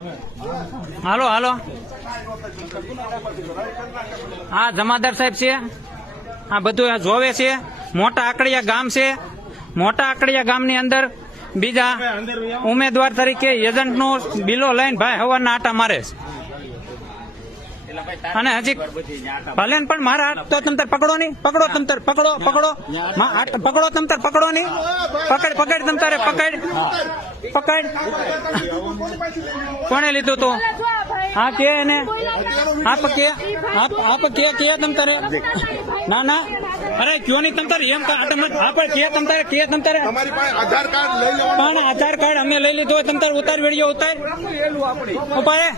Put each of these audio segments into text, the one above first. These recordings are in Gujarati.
હાલો હાલો આ જમાદાર સાહેબ છે, આ બધું આ જોવે છે. મોટા આકડિયા ગામ છે. મોટા આકડિયા ગામની અંદર બીજા ઉમેદવાર તરીકે એજન્ટનો બિલો લઈને ભાઈ હવારના આટા મારે છે. અને હજી ભલે ને પણ મારા તો તમતર પકડો નહીં, પકડો તમતર, પકડો પકડો પકડો તમતર, પકડો નહીં, પકડ પકડ તમતારે, પકડ પકડ. કોને લીધું તું? હા કે એને આપ કે તમતારે? ના ના અરે ક્યો નહીં તમતારે એમ કે તમતારે પણ આધાર કાર્ડ અમે લઈ લીધો. તમતાર ઉતાર વેડિયો ઉતાર ઉપાડે.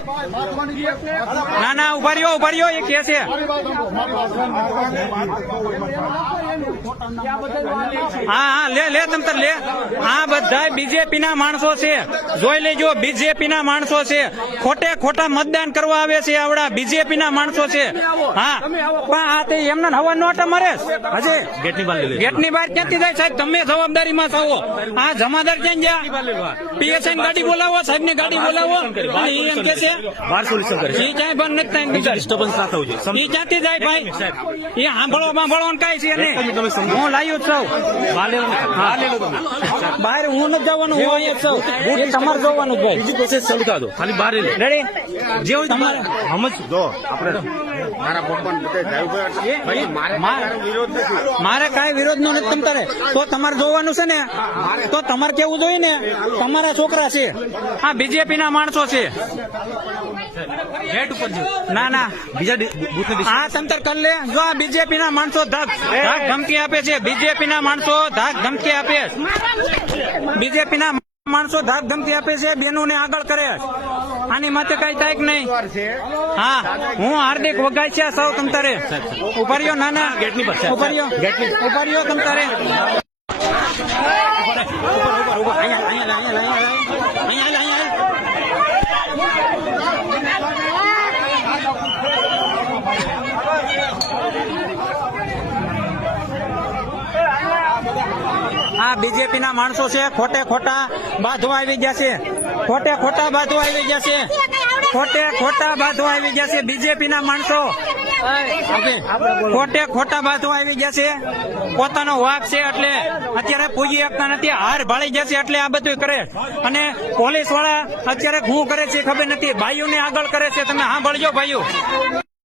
ના ના ઉભા રહ્યો એ કે છે. હા હા લે તમતર લે. આ બધા બીજેપી ના માણસો છે, જોઈ લેજો. બીજેપી ના માણસો છે, ખોટે ખોટા મતદાન કરવા આવે છે. આવડા બીજેપી ના માણસો છે. હા પણ આ તે એમના હવા નોટા મરે હજી ગેટની બહાર ક્યાંથી જાય સાહેબ? તમે જવાબદારી માં થાવો. આ જમાદાર ક્યાં ગયા? પીએસઆઈ ગાડી બોલાવો, સાહેબ ની ગાડી બોલાવો. એમ કે છે ક્યાંય બંધ નથી થાય. ડિસ્ટર્બન્સ ના થવું જોઈએ. ક્યાંથી જાય ભાઈ? એ સાંભળો કઈ છે નહીં. હું લાવ્યો છું બહાર. હું નથી જવાનું, હું અહીંયા છું. એ તમારે જોવાનું ભાઈ. બીજી પ્રોસેસ ચાલુ થવા દો, ખાલી બહાર રેડી જે હોય તમારે સમજ દો. આપણે મારે કઈ વિરોધ નો નથી તમતારે. તો તમારે જોવાનું છે ને, તો તમારે કેવું જોઈએ ને, તમારા છોકરા છે. આ બીજેપી ના માણસો છે. ના ના હા તમતર કર લે. જો આ બીજેપી ના માણસો ધાક ધમકી આપે છે. બીજેપી ના માણસો ધાક ધમકી આપે. બીજેપી ના માણસો ધાક ધમકી આપે છે. બેનો ને આગળ કરે. આની માટે કઈ થાય કે નહીં? હા હું હાર્દિક વગાસિયા સૌ તમતારે ઉભર્યો. ના ના ઉભર્યો તમતારે. આ બીજેપી ના માણસો છે, ખોટે ખોટા બાંધવા આવી ગયા છે. ખોટે ખોટા બાંધવા આવી ગયા છે. ખોટે ખોટા બાંધવા આવી ગયા છે બીજેપી ના માણસો. ખોટે ખોટા બાંધવા આવી ગયા છે. પોતાનો વાક છે એટલે અત્યારે પૂજી શકતા નથી. હાર ભાળી ગયા છે એટલે આ બધું કરે. અને પોલીસ વાળા અત્યારે શું કરે છે ખબર નથી. ભાઈઓને આગળ કરે છે. તમે હા ભળજો ભાઈઓ.